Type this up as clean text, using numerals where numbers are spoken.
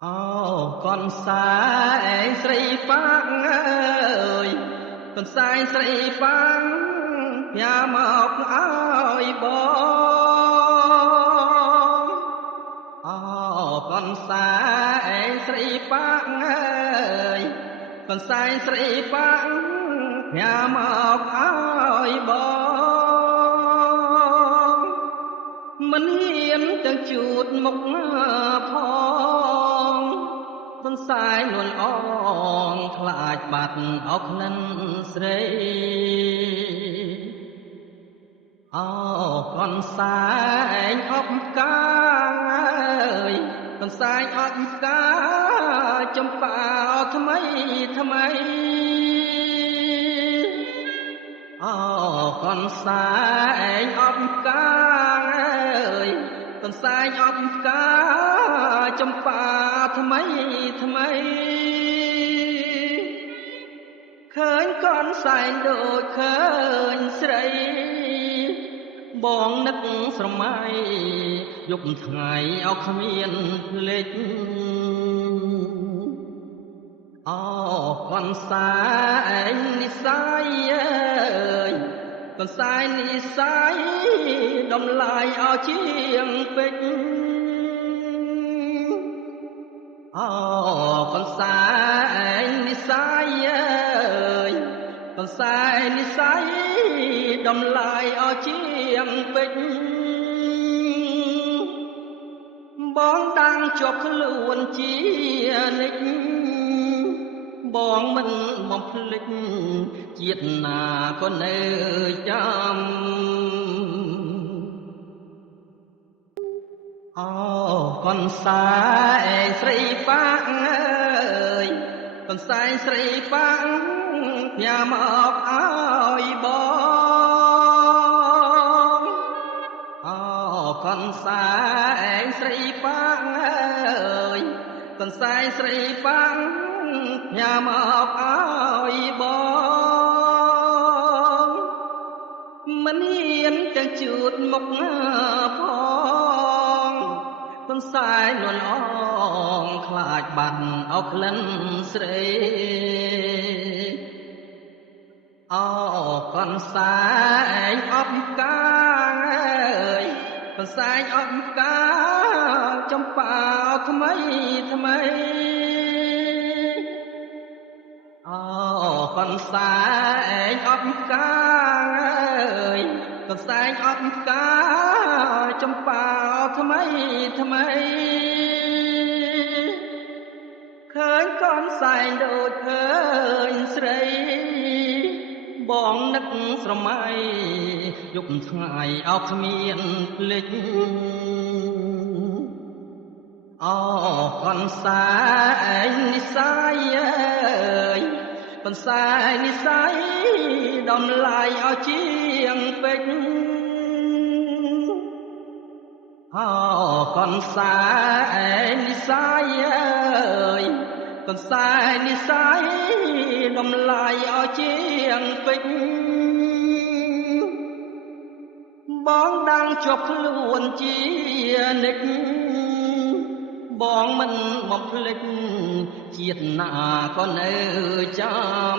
Ồ con sai sri phang ơi con sai sri phang nhà mọc ơi bông con sai sri phang ơi con sai sri phang nhà mọc ơi bông mình hiền chẳng chút mục phong សន្សាយនួនអងខ្លាចបាត់អុកនិនស្រីអោកនសាយអបកាអើយកនសាយអបកាចំប៉ាថ្មីថ្មីអោកនសាយអបកាអើយកនសាយអបកាចំប៉ាថ្មីថ្មីឃើញកនសែងដូចឃើញស្រីបងនឹកស្រមៃយប់ថ្ងៃអោគ្មានភ្លេចអោកនសែងនិស័យអើយកនសែងនិស័យដំឡាយអោជាងពេជ្រអោកនសែងនិស័យអើយកនសែងនិស័យដំឡាយអោជាងពេជ្របងតាំងជាប់ខ្លួនជានិច្ចបងមិនបំភ្លេចជាតិណាក៏នៅចាំអូកនសែងស្រីប៉ាក់អើយកនសែងស្រីប៉ាក់ញ៉ាំមកអើយបងអូកនសែងស្រីប៉ាក់អើយកនសែងស្រីប៉ាក់ញ៉ាំមកអើយបងមិនហ៊ានទៅជួតមុខផងកនសែងនួនអងខ្លាចបាត់អោក្លិនស្រីអូកនសែងអបកាអើយកនសែងអបកាចំប៉ាថ្មីថ្មីអូកនសែងអបកាអើយកនសែងអបកាចំប៉ាថ្មីថ្មីឃើញកនសែងដូចឃើញស្រីបងនឹកស្រមៃយប់ថ្ងៃអោគ្មានភ្លេចអូកនសែងនិស័យអើយកនសែងនិស័យដំឡាយអោជាងពេជ្រអូកនសែងនិស័យអើយកនសែងនិស័យដំឡាយអោជាងពេជ្របងដាំងជាប់ខ្លួនជានិច្ចបងមិនបំភ្លេចជាតិណាក៏នៅចាំ